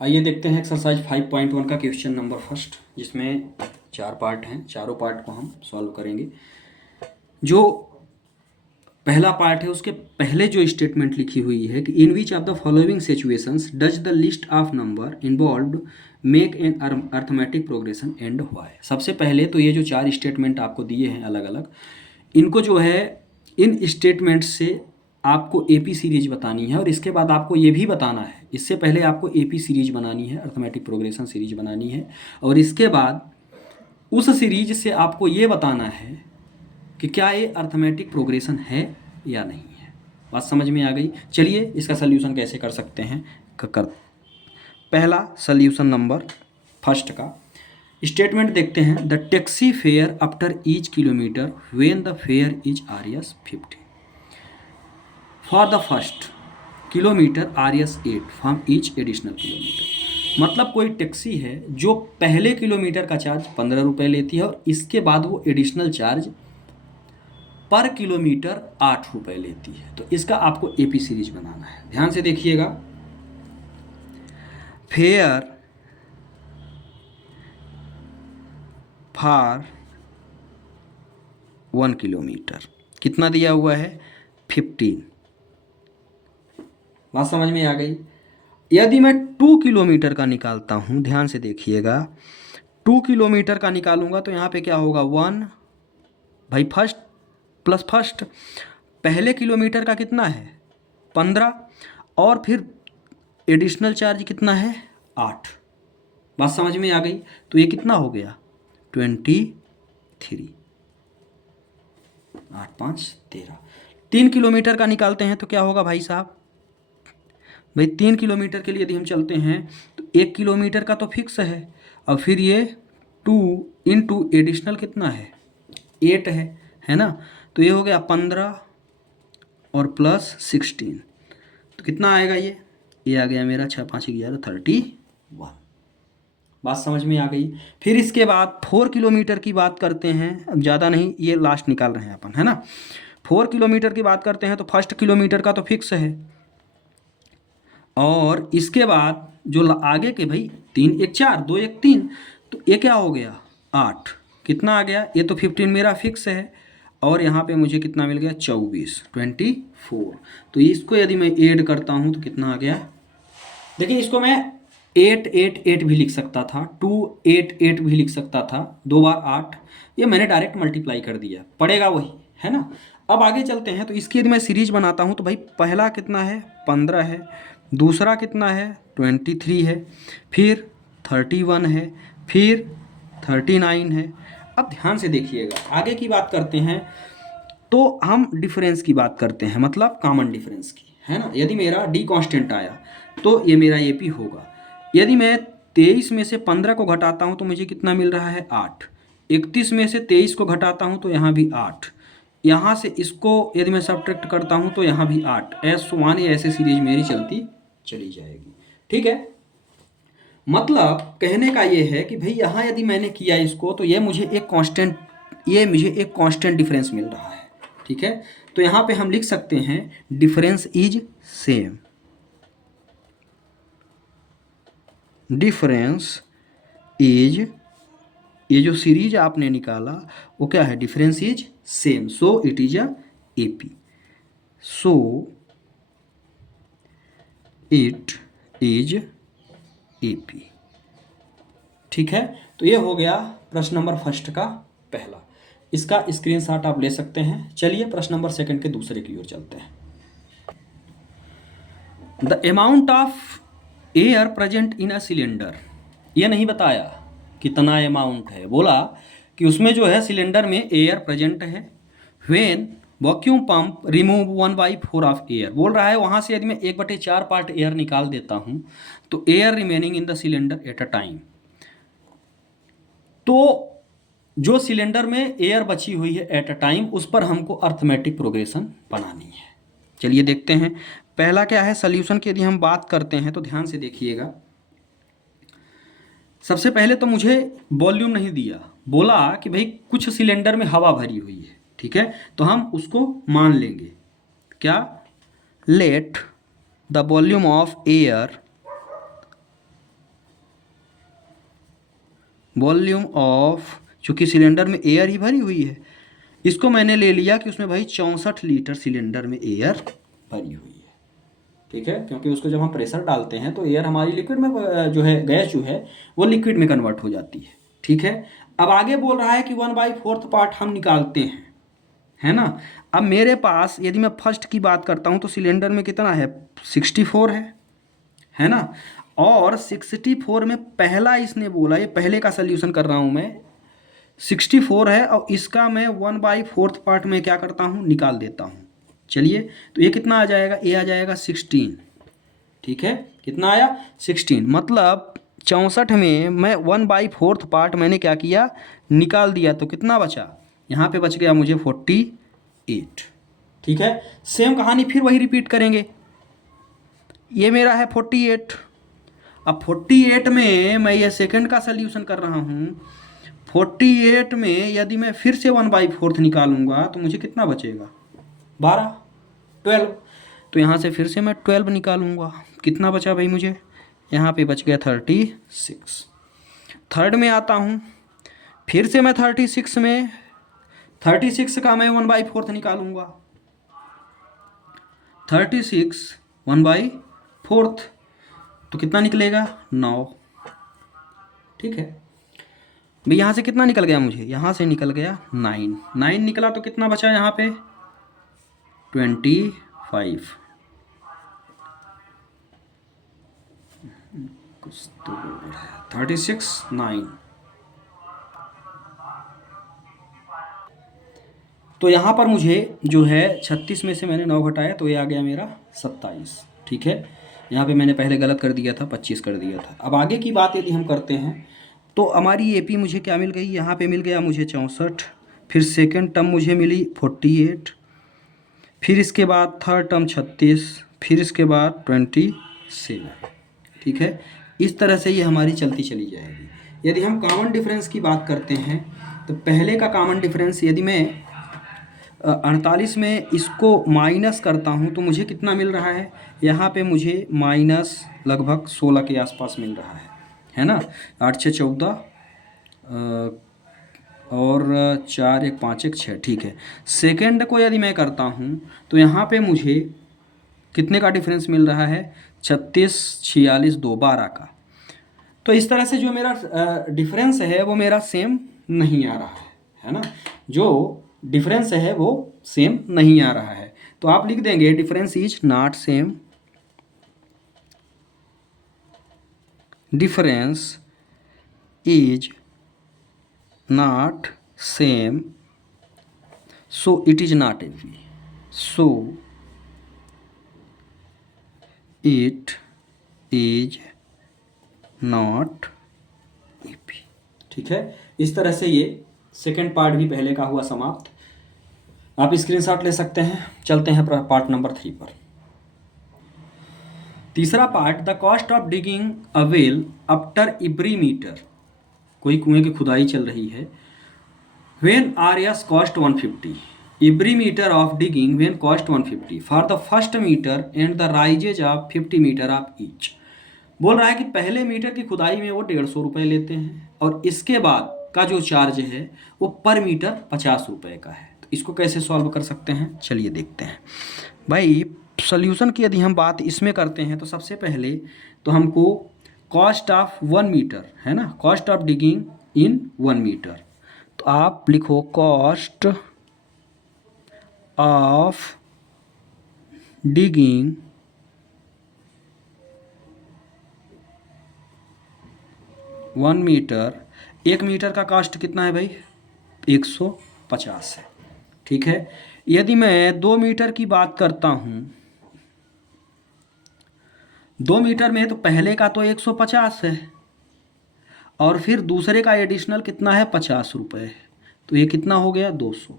आइए देखते हैं एक्सरसाइज 5.1 का क्वेश्चन नंबर फर्स्ट, जिसमें 4 पार्ट हैं। चारों पार्ट को हम सॉल्व करेंगे। जो पहला पार्ट है उसके पहले जो स्टेटमेंट लिखी हुई है कि in which of the following situations does the list of number involved make an arithmetic progression and why. सबसे पहले तो ये जो 4 स्टेटमेंट आपको दिए हैं अलग अलग, इनको जो है इन स्टेटमेंट से आपको एपी सीरीज बतानी है और इसके बाद आपको ये भी बताना है, इससे पहले आपको एपी सीरीज बनानी है, अर्थमेटिक प्रोग्रेशन सीरीज बनानी है, और इसके बाद उस सीरीज से आपको ये बताना है कि क्या ये अर्थमेटिक प्रोग्रेशन है या नहीं है। बात समझ में आ गई? चलिए इसका सल्यूशन कैसे कर सकते हैं कर पहला सल्यूशन नंबर फर्स्ट का स्टेटमेंट देखते हैं। The taxi fare after each kilometre when the fair is RS 50 for the first kilometre RS 8 from each additional kilometre. मतलब कोई टैक्सी है जो पहले किलोमीटर का चार्ज 15 रुपये लेती है और इसके बाद वो एडिशनल चार्ज पर किलोमीटर 8 रुपये लेती है। तो इसका आपको एपी सीरीज बनाना है। ध्यान से देखिएगा। फेयर फॉर 1 किलोमीटर कितना दिया हुआ है? 15। बात समझ में आ गई? यदि मैं 2 किलोमीटर का निकालता हूँ, ध्यान से देखिएगा, 2 किलोमीटर का निकालूंगा तो यहाँ पे क्या होगा? 1 भाई फर्स्ट प्लस फर्स्ट, पहले किलोमीटर का कितना है? 15, और फिर एडिशनल चार्ज कितना है? 8। बात समझ में आ गई? तो ये कितना हो गया? 23। 8 5 13। 3 किलोमीटर का निकालते हैं तो क्या होगा भाई साहब? भाई 3 किलोमीटर के लिए यदि हम चलते हैं तो 1 किलोमीटर का तो फिक्स है, और फिर ये 2 इंटू एडिशनल कितना है? 8 है ना? तो ये हो गया 15 और प्लस 16, तो कितना आएगा? ये आ गया मेरा 6 5 11 31। बात समझ में आ गई? फिर इसके बाद 4 किलोमीटर की बात करते हैं। अब ज़्यादा नहीं, ये लास्ट निकाल रहे हैं अपन, है ना। 4 किलोमीटर की बात करते हैं तो फर्स्ट किलोमीटर का तो फिक्स है, और इसके बाद जो आगे के भाई 3 1 4 2 1 3, तो ये क्या हो गया? 8। कितना आ गया? ये तो 15 मेरा फिक्स है, और यहाँ पे मुझे कितना मिल गया? 24। तो इसको यदि मैं ऐड करता हूँ तो कितना आ गया? देखिए इसको मैं 8 8 8 भी लिख सकता था, 2 8 8 भी लिख सकता था, 2 बार 8, ये मैंने डायरेक्ट मल्टीप्लाई कर दिया, पड़ेगा वही, है ना। अब आगे चलते हैं तो इसकी यदि मैं सीरीज बनाता हूँ तो भाई पहला कितना है? 15 है, दूसरा कितना है? 23 है, फिर 31 है, फिर 39 है। अब ध्यान से देखिएगा, आगे की बात करते हैं तो हम डिफरेंस की बात करते हैं, मतलब कॉमन डिफरेंस की, है ना। यदि मेरा डी कांस्टेंट आया तो ये मेरा एपी होगा। यदि मैं 23 में से 15 को घटाता हूँ तो मुझे कितना मिल रहा है? 8। 31 में से 23 को घटाता हूँ तो यहाँ भी 8, यहाँ से इसको यदि मैं सब्ट्रैक्ट करता हूँ तो यहाँ भी 8। ऐसे सीरीज मेरी चलती चली जाएगी, ठीक है। मतलब कहने का ये है कि भाई यहाँ यदि मैंने किया इसको तो ये मुझे एक कांस्टेंट डिफरेंस मिल रहा है, ठीक है। तो यहाँ पे हम लिख सकते हैं difference is same. Difference is, ये जो सीरीज आपने निकाला वो क्या है? Difference is same, so it is a AP. So it is AP, ठीक है। तो ये हो गया प्रश्न नंबर फर्स्ट का पहला। इसका स्क्रीनशॉट आप ले सकते हैं। चलिए प्रश्न नंबर सेकंड के दूसरे की ओर चलते हैं। The amount of air present in a cylinder, ये नहीं बताया कितना अमाउंट है, बोला कि उसमें जो है सिलेंडर में एयर प्रेजेंट है। When vacuum pump remove 1/4 of air, बोल रहा है वहाँ से यदि मैं 1/4 पार्ट एयर निकाल देता हूँ तो air remaining in the cylinder at a time, तो जो सिलेंडर में एयर बची हुई है एट अ टाइम, उस पर हमको अर्थमेटिक प्रोग्रेशन बनानी है। चलिए देखते हैं। पहला क्या है? सॉल्यूशन की यदि हम बात करते हैं तो ध्यान से देखिएगा। सबसे पहले तो मुझे वॉल्यूम नहीं दिया, बोला कि भाई कुछ सिलेंडर में हवा भरी हुई है, ठीक है। तो हम उसको मान लेंगे क्या? Let the volume of air volume of, चूँकि सिलेंडर में एयर ही भरी हुई है, इसको मैंने ले लिया कि उसमें भाई 64 लीटर सिलेंडर में एयर भरी हुई है। ठीक है, क्योंकि उसको जब हम प्रेशर डालते हैं तो एयर हमारी लिक्विड में जो है, गैस जो है वो लिक्विड में कन्वर्ट हो जाती है। ठीक है, अब आगे बोल रहा है कि 1/4 पार्ट हम निकालते हैं, है ना। अब मेरे पास यदि मैं फर्स्ट की बात करता हूँ तो सिलेंडर में कितना है, 64 है ना। और 64 में पहला इसने बोला, ये पहले का सोल्यूशन कर रहा हूँ मैं, 64 है और इसका मैं 1/4 पार्ट में क्या करता हूँ, निकाल देता हूँ। चलिए, तो ये कितना आ जाएगा, ये आ जाएगा 16। ठीक है, कितना आया, 16। मतलब 64 में मैं 1/4 पार्ट मैंने क्या किया, निकाल दिया, तो कितना बचा, यहाँ पे बच गया मुझे 48। ठीक है, सेम कहानी फिर वही रिपीट करेंगे। ये मेरा है 48। अब 48 में मैं ये सेकंड का सोल्यूशन कर रहा हूँ। 48 में यदि मैं फिर से 1/4 निकालूंगा तो मुझे कितना बचेगा, 12, 12। तो यहाँ से फिर से मैं 12 निकालूंगा, कितना बचा भाई मुझे, यहाँ पे बच गया 36। थर्ड में आता हूँ, फिर से मैं 36 में 36 का मैं 1/4 निकालूंगा, 36 1/4 तो कितना निकलेगा, 9। ठीक है भाई, यहाँ से कितना निकल गया मुझे, यहाँ से निकल गया 9 निकला, तो कितना बचा यहाँ पे 25। कुछ तो 36 9। तो यहाँ पर मुझे जो है 36 में से मैंने 9 घटाया तो ये आ गया मेरा 27। ठीक है, यहाँ पे मैंने पहले गलत कर दिया था, 25 कर दिया था। अब आगे की बात यदि हम करते हैं तो हमारी एपी मुझे क्या मिल गई, यहाँ पे मिल गया मुझे 64, फिर सेकंड टर्म मुझे मिली 48, फिर इसके बाद थर्ड टर्म 36, फिर इसके बाद 27। ठीक है, इस तरह से ये हमारी चलती चली जाएगी। यदि हम कॉमन डिफरेंस की बात करते हैं तो पहले का कॉमन डिफरेंस, यदि मैं 48 में इसको माइनस करता हूँ तो मुझे कितना मिल रहा है, यहाँ पे मुझे माइनस लगभग 16 के आसपास मिल रहा है ना। 8 6 14 और 4 1 5 1 6। ठीक है, सेकेंड को यदि मैं करता हूँ तो यहाँ पे मुझे कितने का डिफरेंस मिल रहा है, 36 46 2 12 का। तो इस तरह से जो मेरा डिफरेंस है वो मेरा सेम नहीं आ रहा है ना, जो डिफरेंस है वो सेम नहीं आ रहा है। तो आप लिख देंगे difference is not same, difference is not same, so it is not AP, so it is not AP. ठीक है, इस तरह से ये सेकेंड पार्ट भी पहले का हुआ समाप्त। आप स्क्रीनशॉट ले सकते हैं। चलते हैं पार्ट नंबर 3 पर। तीसरा part, the cost of digging a well after every meter. कोई कुएं की खुदाई चल रही है। When RS cost 150, every meter of digging when cost 150 for the first meter and the rises of 50 meter of each. बोल रहा है कि पहले मीटर की खुदाई में वो 150 रुपये लेते हैं और इसके बाद का जो चार्ज है वो पर मीटर 50 रुपये का है। तो इसको कैसे सॉल्व कर सकते हैं, चलिए देखते हैं। भाई सोल्यूशन की यदि हम बात इसमें करते हैं तो सबसे पहले तो हमको कॉस्ट ऑफ 1 मीटर है ना, cost of digging in 1 meter. तो आप लिखो cost of digging 1 meter. 1 meter का कॉस्ट कितना है भाई, 150 है। ठीक है, यदि मैं 2 मीटर की बात करता हूँ, 2 मीटर में तो पहले का तो 150 है और फिर दूसरे का एडिशनल कितना है, 50 रुपये। तो ये कितना हो गया, 200।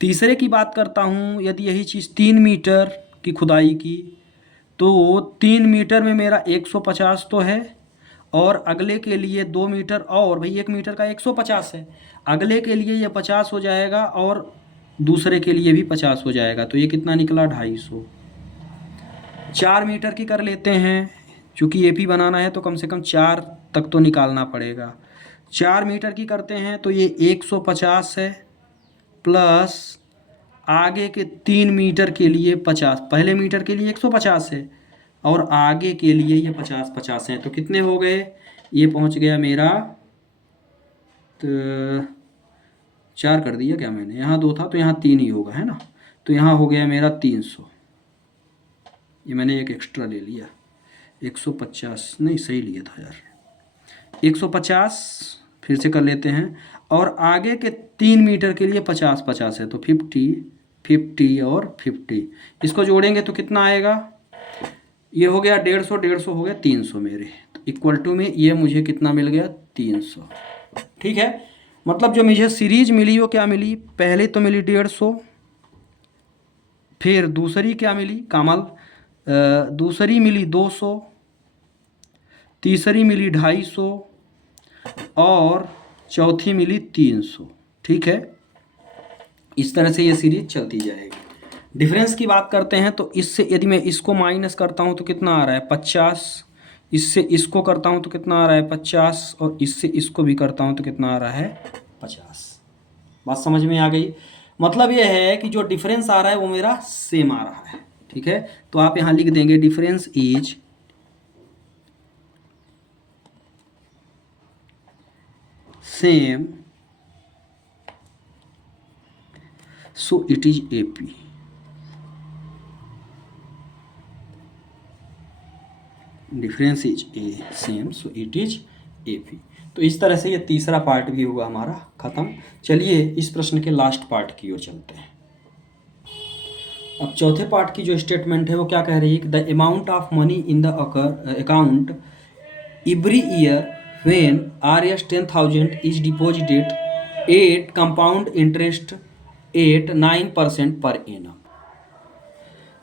तीसरे की बात करता हूँ, यदि यही चीज़ 3 मीटर की खुदाई की तो 3 मीटर में मेरा 150 तो है और अगले के लिए 2 मीटर और भाई 1 मीटर का 150 है, अगले के लिए ये 50 हो जाएगा और दूसरे के लिए भी 50 हो जाएगा। तो ये कितना निकला, 250। 4 मीटर की कर लेते हैं चूँकि AP बनाना है तो कम से कम 4 तक तो निकालना पड़ेगा। 4 मीटर की करते हैं तो ये 150 है, प्लस आगे के 3 मीटर के लिए 50, पहले मीटर के लिए 150 है और आगे के लिए ये 50 है, तो कितने हो गए, ये पहुंच गया मेरा, तो 4 कर दिया क्या मैंने, यहाँ 2 था तो यहाँ 3 ही होगा, है ना। तो यहाँ हो गया मेरा 300, ये मैंने एक एक्स्ट्रा ले लिया, 150 नहीं सही लिया था यार, 150 फिर से कर लेते हैं, और आगे के 3 मीटर के लिए 50 है, तो 50 और 50, इसको जोड़ेंगे तो कितना आएगा, ये हो गया 150 हो गया 300 मेरे, तो इक्वल टू में ये मुझे कितना मिल गया 300। ठीक है, मतलब जो मुझे सीरीज मिली वो क्या मिली, पहले तो मिली 150, फिर दूसरी क्या मिली कमल, दूसरी मिली 200, तीसरी मिली 250 और चौथी मिली 300। ठीक है, इस तरह से ये सीरीज चलती जाएगी। डिफरेंस की बात करते हैं तो इससे यदि मैं इसको माइनस करता हूँ तो कितना आ रहा है 50, इससे इसको करता हूँ तो कितना आ रहा है 50, और इससे इसको भी करता हूँ तो कितना आ रहा है 50। बात समझ में आ गई, मतलब ये है कि जो डिफरेंस आ रहा है वो मेरा सेम आ रहा है। ठीक है, तो आप यहाँ लिख देंगे difference is same so it is AP। Difference is same so it is AP। तो इस तरह से ये तीसरा पार्ट भी हुआ हमारा खत्म। चलिए इस प्रश्न के लास्ट पार्ट की ओर चलते हैं। अब चौथे पार्ट की जो स्टेटमेंट है वो क्या कह रही है, the amount of money in the account every year when Rs 10,000 is deposited at compound interest at 9% per annum.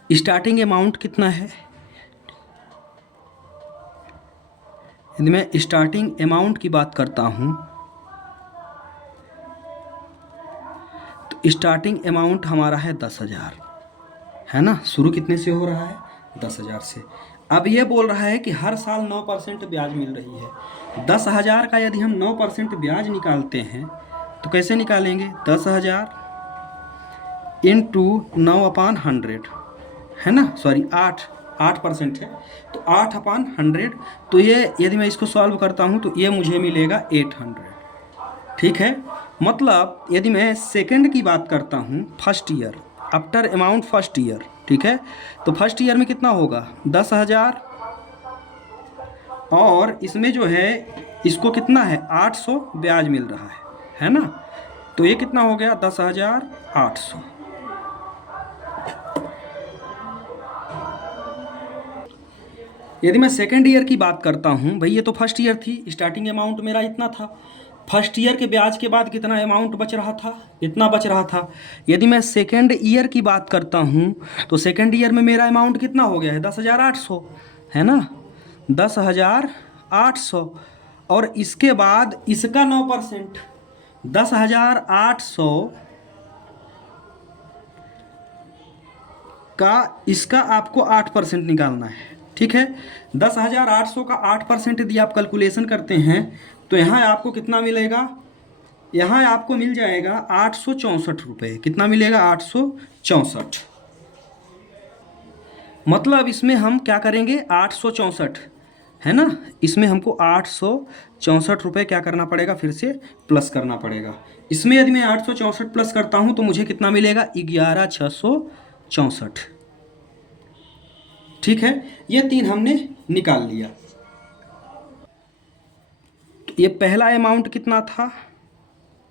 Starting amount कितना है, यदि मैं स्टार्टिंग अमाउंट की बात करता हूं तो स्टार्टिंग अमाउंट हमारा है 10,000, है ना। शुरू कितने से हो रहा है 10,000 से। अब ये बोल रहा है कि हर साल 9% ब्याज मिल रही है। 10,000 का यदि हम 9% ब्याज निकालते हैं तो कैसे निकालेंगे, 10,000 इंटू 9/100, है ना, सॉरी 8% है तो 8/100, तो ये यदि मैं इसको सॉल्व करता हूँ तो ये मुझे मिलेगा 800। ठीक है, मतलब यदि मैं सेकंड की बात करता हूँ, first year after amount first year, ठीक है, तो फर्स्ट ईयर में कितना होगा 10,000, और इसमें जो है इसको कितना है 800 ब्याज मिल रहा है ना, तो ये कितना हो गया 10,800। यदि मैं सेकेंड ईयर की बात करता हूँ, भाई ये तो फर्स्ट ईयर थी, स्टार्टिंग अमाउंट मेरा इतना था, फर्स्ट ईयर के ब्याज के बाद कितना अमाउंट बच रहा था, इतना बच रहा था। यदि मैं सेकेंड ईयर की बात करता हूँ तो सेकेंड ईयर में मेरा अमाउंट कितना हो गया है 10,800, है ना, 10,800, और इसके बाद इसका 9%, 10,800 का इसका आपको 8% निकालना है। ठीक है, 10,800 का 8% यदि आप कैलकुलेशन करते हैं तो यहाँ आपको कितना मिलेगा, यहाँ आपको मिल जाएगा 864 रुपये। कितना मिलेगा 864, मतलब इसमें हम क्या करेंगे 864, है ना, इसमें हमको 864 रुपये क्या करना पड़ेगा, फिर से प्लस करना पड़ेगा। इसमें यदि मैं 864 प्लस करता हूँ तो मुझे कितना मिलेगा 11,664। ठीक है, ये 3 हमने निकाल लिया। तो ये पहला अमाउंट कितना था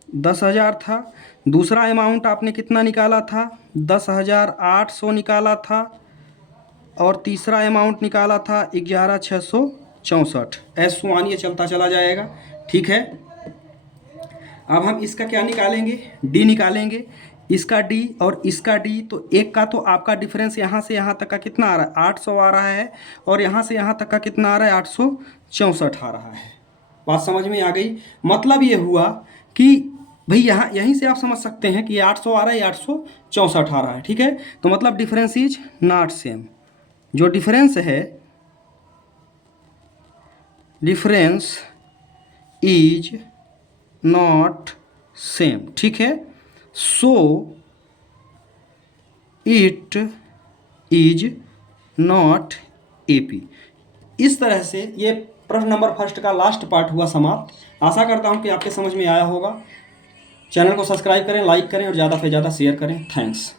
10,000 था, दूसरा अमाउंट आपने कितना निकाला था 10,800 निकाला था, और तीसरा अमाउंट निकाला था 11,664। S1 ये चलता चला जाएगा। ठीक है, अब हम इसका क्या निकालेंगे, D निकालेंगे, इसका D और इसका D, तो एक का तो आपका डिफरेंस यहाँ से यहाँ तक का कितना आ रहा है 800 आ रहा है, और यहाँ से यहाँ तक का कितना आ रहा है 864 आ रहा है। बात समझ में आ गई, मतलब ये हुआ कि भाई यहाँ यहीं से आप समझ सकते हैं कि 800 आ रहा है, 864 आ रहा है। ठीक है, तो मतलब डिफरेंस इज नॉट सेम, जो डिफरेंस है डिफरेंस इज नॉट सेम, ठीक है। So it is not AP. इस तरह से ये प्रश्न नंबर फर्स्ट का लास्ट पार्ट हुआ समाप्त। आशा करता हूँ कि आपके समझ में आया होगा। चैनल को सब्सक्राइब करें, लाइक करें और ज़्यादा से ज़्यादा शेयर करें। थैंक्स।